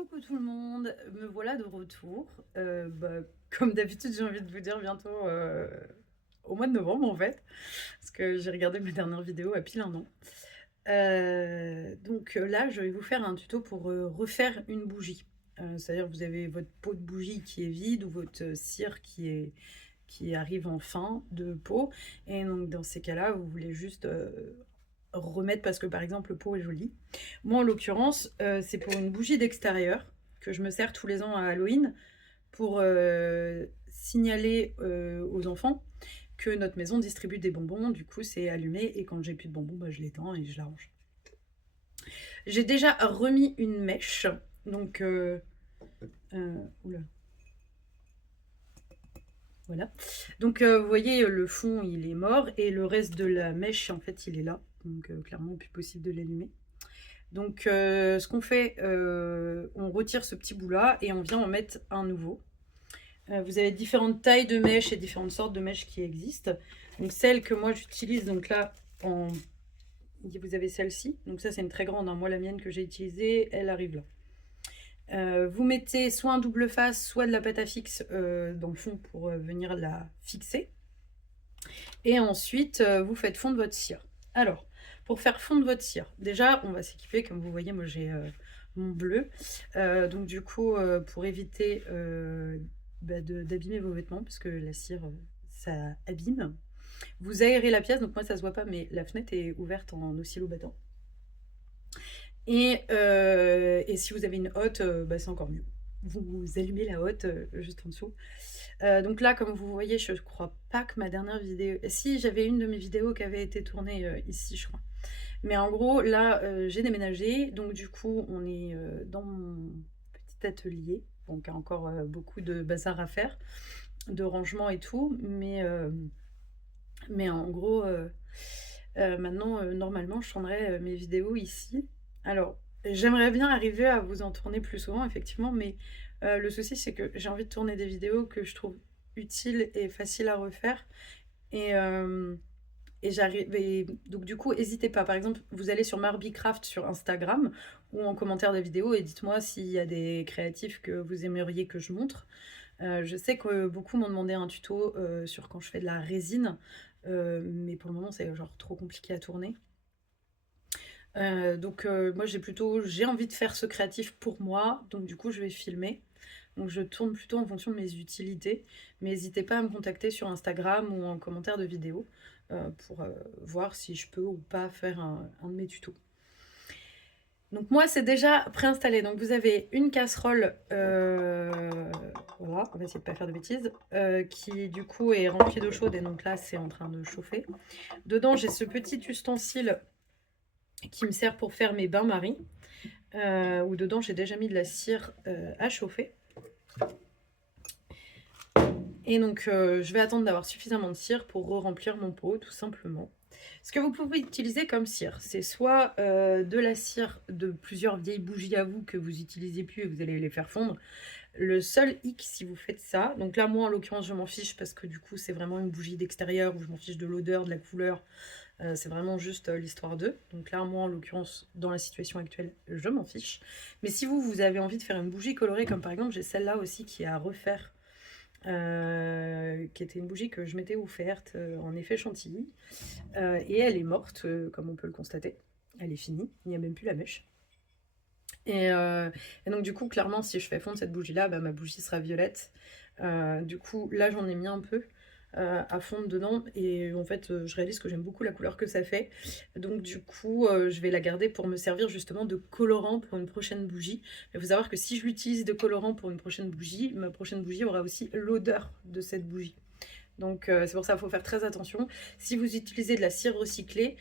Coucou tout le monde, me voilà de retour. Comme d'habitude, j'ai envie de vous dire bientôt au mois de novembre en fait, parce que j'ai regardé ma dernière vidéo à pile un an. Là, je vais vous faire un tuto pour refaire une bougie. C'est-à-dire que vous avez votre pot de bougie qui est vide ou votre cire qui arrive en fin de pot. Et donc dans ces cas-là, vous voulez juste remettre parce que par exemple le pot est joli. Moi en l'occurrence, c'est pour une bougie d'extérieur que je me sers tous les ans à Halloween pour signaler aux enfants que notre maison distribue des bonbons. Du coup, c'est allumé et quand j'ai plus de bonbons, bah, je l'éteins et je la range. J'ai déjà remis une mèche, donc oula. Voilà. Donc vous voyez, le fond il est mort et le reste de la mèche en fait il est là. Donc clairement plus possible de l'allumer. Donc ce qu'on fait, on retire ce petit bout là et on vient en mettre un nouveau. Vous avez différentes tailles de mèches et différentes sortes de mèches qui existent. Donc celle que moi j'utilise, donc là vous avez celle-ci. Donc ça c'est une très grande, hein. Moi la mienne que j'ai utilisée, elle arrive là. Vous mettez soit un double face, soit de la pâte à fixe dans le fond pour venir la fixer. Et ensuite, vous faites fondre votre cire. Alors, pour faire fondre votre cire, déjà, on va s'équiper. Comme vous voyez, moi j'ai mon bleu. Donc du coup, pour éviter d'abîmer vos vêtements, parce que la cire, ça abîme. Vous aérez la pièce, donc moi ça se voit pas, mais la fenêtre est ouverte en oscillo-battant. Et si vous avez une hotte, c'est encore mieux. Vous allumez la hotte juste en dessous. Donc là, comme vous voyez, je crois pas que ma dernière vidéo... Si, j'avais une de mes vidéos qui avait été tournée ici, je crois. Mais en gros, là, j'ai déménagé. Donc du coup, on est dans mon petit atelier. Donc il y a encore beaucoup de bazar à faire, de rangement et tout. Mais en gros, maintenant, normalement, je tournerai mes vidéos ici. Alors, j'aimerais bien arriver à vous en tourner plus souvent, effectivement, mais le souci, c'est que j'ai envie de tourner des vidéos que je trouve utiles et faciles à refaire. Et, euh, donc, du coup, n'hésitez pas. Par exemple, vous allez sur Marbicraft sur Instagram ou en commentaire de vidéo et dites-moi s'il y a des créatifs que vous aimeriez que je montre. Je sais que beaucoup m'ont demandé un tuto sur quand je fais de la résine, mais pour le moment, c'est genre trop compliqué à tourner. Moi j'ai envie de faire ce créatif pour moi, donc du coup je vais filmer. Donc je tourne plutôt en fonction de mes utilités, mais n'hésitez pas à me contacter sur Instagram ou en commentaire de vidéo pour voir si je peux ou pas faire un de mes tutos. Donc moi c'est déjà préinstallé, donc vous avez une casserole, voilà, on va essayer de pas faire de bêtises, qui du coup est remplie d'eau chaude et donc là c'est en train de chauffer. Dedans j'ai ce petit ustensile qui me sert pour faire mes bains-maries, où dedans j'ai déjà mis de la cire à chauffer. Et donc je vais attendre d'avoir suffisamment de cire pour re-remplir mon pot tout simplement. Ce que vous pouvez utiliser comme cire, c'est soit de la cire de plusieurs vieilles bougies à vous que vous utilisez plus et vous allez les faire fondre. Le seul hic si vous faites ça, donc là moi en l'occurrence je m'en fiche parce que du coup c'est vraiment une bougie d'extérieur où je m'en fiche de l'odeur, de la couleur, c'est vraiment juste l'histoire d'eux. Donc là moi en l'occurrence dans la situation actuelle je m'en fiche. Mais si vous avez envie de faire une bougie colorée comme par exemple j'ai celle-là aussi qui est à refaire, qui était une bougie que je m'étais offerte en effet chantilly, et elle est morte comme on peut le constater, elle est finie, il n'y a même plus la mèche. Et donc du coup clairement si je fais fondre cette bougie là, ma bougie sera violette. Du coup là j'en ai mis un peu à fondre dedans et en fait je réalise que j'aime beaucoup la couleur que ça fait, donc du coup je vais la garder pour me servir justement de colorant pour une prochaine bougie. Il faut savoir que si je l'utilise de colorant pour une prochaine bougie, ma prochaine bougie aura aussi l'odeur de cette bougie. Donc c'est pour ça qu'il faut faire très attention. Si vous utilisez de la cire recyclée,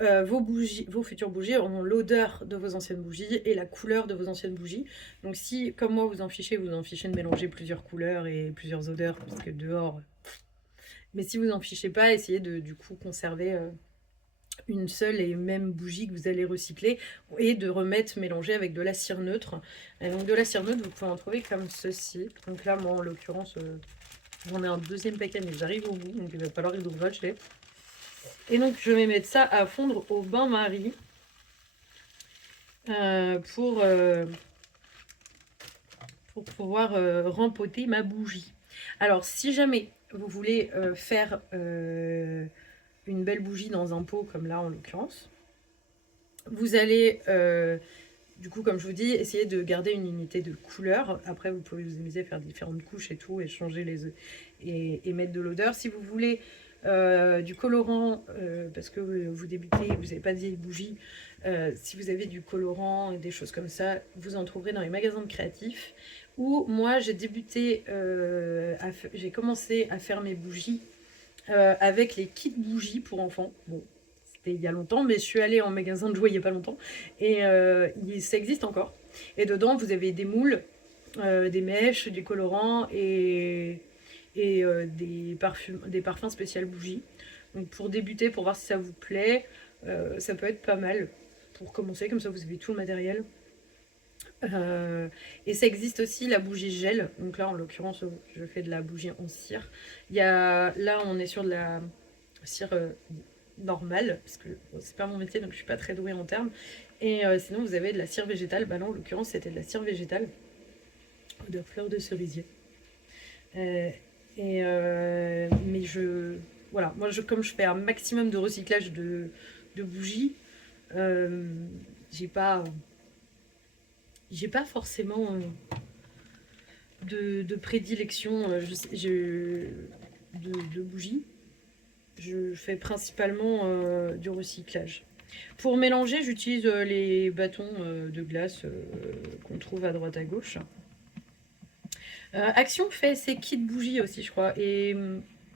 vos futures bougies auront l'odeur de vos anciennes bougies et la couleur de vos anciennes bougies. Donc si, comme moi, vous en fichez de mélanger plusieurs couleurs et plusieurs odeurs, parce que dehors... Mais si vous en fichez pas, essayez de du coup conserver une seule et même bougie que vous allez recycler et de remettre mélanger avec de la cire neutre. Et donc de la cire neutre, vous pouvez en trouver comme ceci. Donc là, moi, en l'occurrence, j'en ai un deuxième paquet, mais j'arrive au bout, donc il va falloir les ouvrager. Et donc je vais mettre ça à fondre au bain-marie pour pour pouvoir rempoter ma bougie. Alors, si jamais vous voulez faire une belle bougie dans un pot, comme là en l'occurrence, vous allez, du coup, comme je vous dis, essayer de garder une unité de couleur. Après, vous pouvez vous amuser à faire différentes couches et tout, et changer les œufs et mettre de l'odeur. Si vous voulez du colorant, parce que vous débutez, vous n'avez pas de vieilles bougies, si vous avez du colorant et des choses comme ça, vous en trouverez dans les magasins de créatifs. Ou moi, j'ai débuté, j'ai commencé à faire mes bougies avec les kits bougies pour enfants. Bon, c'était il y a longtemps, mais je suis allée en magasin de jouets il n'y a pas longtemps, et ça existe encore. Et dedans, vous avez des moules, des mèches, des colorants et des parfums spécial bougies. Donc pour débuter, pour voir si ça vous plaît, ça peut être pas mal pour commencer, comme ça vous avez tout le matériel. Et ça existe aussi la bougie gel. Donc là en l'occurrence je fais de la bougie en cire. Là on est sur de la cire normale, parce que bon, c'est pas mon métier donc je suis pas très douée en termes. Et sinon vous avez de la cire végétale. Bah là en l'occurrence c'était de la cire végétale de fleurs de cerisier. Mais voilà, moi comme je fais un maximum de recyclage de bougies, j'ai pas forcément de prédilection de bougies. Je fais principalement du recyclage. Pour mélanger, j'utilise les bâtons de glace qu'on trouve à droite à gauche. Action fait ses kits bougies aussi, je crois. Et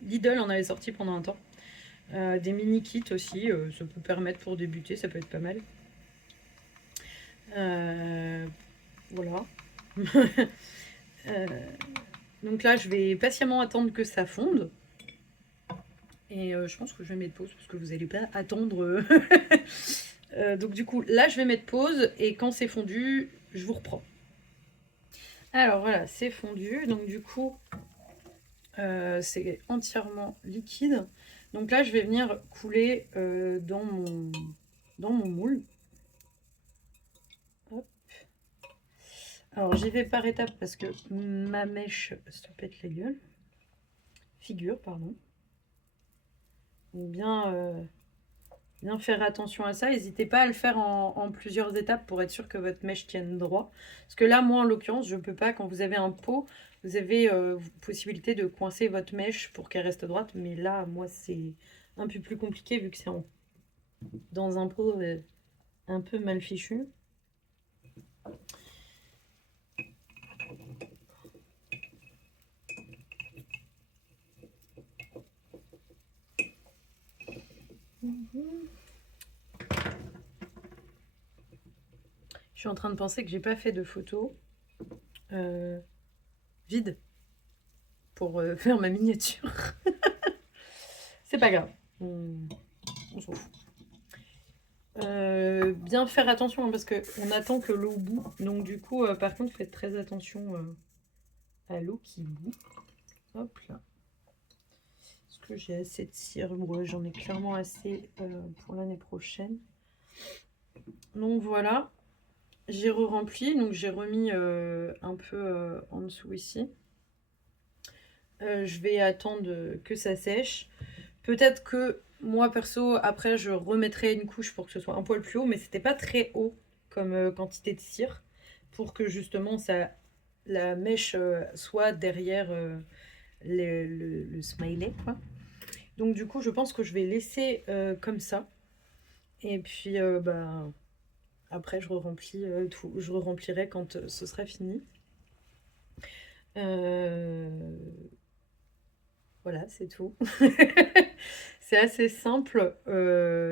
Lidl en avait sorti pendant un temps. Des mini kits aussi, ça peut permettre pour débuter, ça peut être pas mal. Voilà. Donc là, je vais patiemment attendre que ça fonde. Et je pense que je vais mettre pause parce que vous n'allez pas attendre. Donc du coup, là, je vais mettre pause et quand c'est fondu, je vous reprends. Alors voilà, c'est fondu. Donc du coup, c'est entièrement liquide. Donc là, je vais venir couler dans mon moule. Hop. Alors j'y vais par étapes parce que ma mèche se pète la gueule. Figure, pardon. Donc bien faire attention à ça. N'hésitez pas à le faire en plusieurs étapes pour être sûr que votre mèche tienne droit. Parce que là, moi en l'occurrence, je ne peux pas. Quand vous avez un pot, vous avez possibilité de coincer votre mèche pour qu'elle reste droite. Mais là, moi, c'est un peu plus compliqué vu que c'est dans un pot un peu mal fichu. Je suis en train de penser que j'ai pas fait de photos vide pour faire ma miniature. C'est pas grave, on s'en fout. Bien faire attention hein, parce qu'on attend que l'eau bout. Donc du coup, par contre, faites très attention à l'eau qui bout. Hop là. Est-ce que j'ai assez de cire? Ouais, j'en ai clairement assez pour l'année prochaine. Donc voilà. J'ai re-rempli, donc j'ai remis un peu en dessous ici. Je vais attendre que ça sèche. Peut-être que moi perso, après je remettrai une couche pour que ce soit un poil plus haut, mais c'était pas très haut comme quantité de cire pour que justement la mèche soit derrière le smiley, quoi. Donc du coup, je pense que je vais laisser comme ça. Et puis bah après, je re-remplis tout. Je re-remplirai quand ce sera fini. Voilà, c'est tout. C'est assez simple.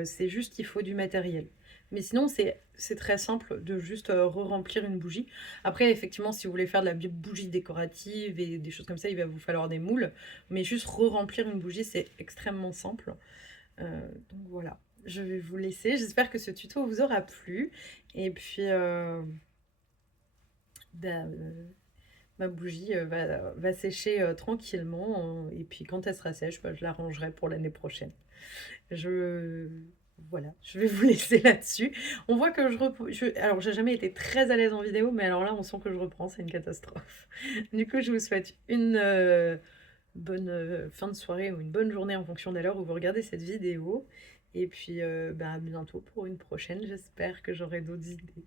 C'est juste qu'il faut du matériel. Mais sinon, c'est très simple de juste re-remplir une bougie. Après, effectivement, si vous voulez faire de la bougie décorative et des choses comme ça, il va vous falloir des moules. Mais juste re-remplir une bougie, c'est extrêmement simple. Donc voilà. Je vais vous laisser. J'espère que ce tuto vous aura plu. Et puis, ma bougie va sécher tranquillement. Et puis, quand elle sera sèche, bah, je la rangerai pour l'année prochaine. Voilà, je vais vous laisser là-dessus. On voit que alors j'ai jamais été très à l'aise en vidéo, mais alors là, on sent que je reprends, c'est une catastrophe. Du coup, je vous souhaite une, bonne, fin de soirée ou une bonne journée en fonction de l'heure où vous regardez cette vidéo et puis, bah, à bientôt pour une prochaine. J'espère que j'aurai d'autres idées.